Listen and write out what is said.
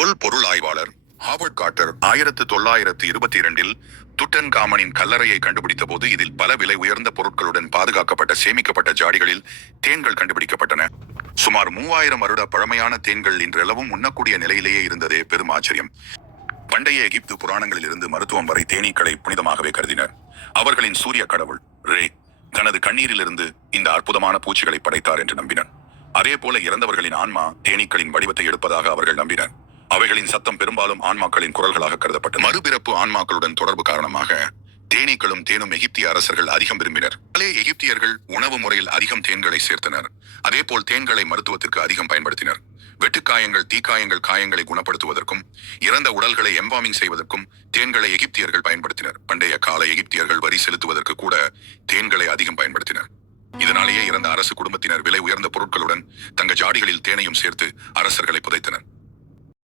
தொல்பொருள் ஆய்வாளர் Howard cutter ஆயிரத்து தொள்ளாயிரத்து இருபத்தி இரண்டில் துட்டன் காமனின் கல்லறையை கண்டுபிடித்த போது இதில் பல விலை உயர்ந்த பொருட்களுடன் பாதுகாக்கப்பட்ட சேமிக்கப்பட்ட ஜாடிகளில் தேன்கள் கண்டுபிடிக்கப்பட்டன. சுமார் மூவாயிரம் வருட பழமையான தேன்கள் இன்றளவும் உண்ணக்கூடிய நிலையிலேயே இருந்ததே பெரும் ஆச்சரியம். பண்டைய எகிப்து புராணங்களில் இருந்து மருத்துவம் வரை தேனீக்களை புனிதமாகவே கருதினர். அவர்களின் சூரிய கடவுள் ரே தனது கண்ணீரிலிருந்து இந்த அற்புதமான பூச்சிகளை படைத்தார் என்று நம்பினர். அதே போல இறந்தவர்களின் ஆன்மா தேனீக்களின் வடிவத்தை எடுப்பதாக அவர்கள் நம்பினர். அவைகளின் சத்தம் பெரும்பாலும் ஆன்மாக்களின் குரல்களாக கருதப்பட்டது. மறுபிறப்பு ஆன்மாக்களுடன் தொடர்பு காரணமாக தேனீக்களும் தேனும் எகிப்திய அரசர்கள் அதிகம் விரும்பினர். பழைய எகிப்தியர்கள் உணவு முறையில் அதிகம் தேன்களை சேர்த்தனர். அதேபோல் தேன்களை மருத்துவத்திற்கு அதிகம் பயன்படுத்தினர். வெட்டுக்காயங்கள் தீக்காயங்கள் காயங்களை குணப்படுத்துவதற்கும் இறந்த உடல்களை எம்பாமிங் செய்வதற்கும் தேன்களை எகிப்தியர்கள் பயன்படுத்தினர். பண்டைய கால எகிப்தியர்கள் வரி செலுத்துவதற்கு கூட தேன்களை அதிகம் பயன்படுத்தினர். இதனாலேயே இறந்த அரசு குடும்பத்தினர் விலை உயர்ந்த பொருட்களுடன் தங்க ஜாடிகளில் தேனையும் சேர்த்து அரசர்களை புதைத்தனர்.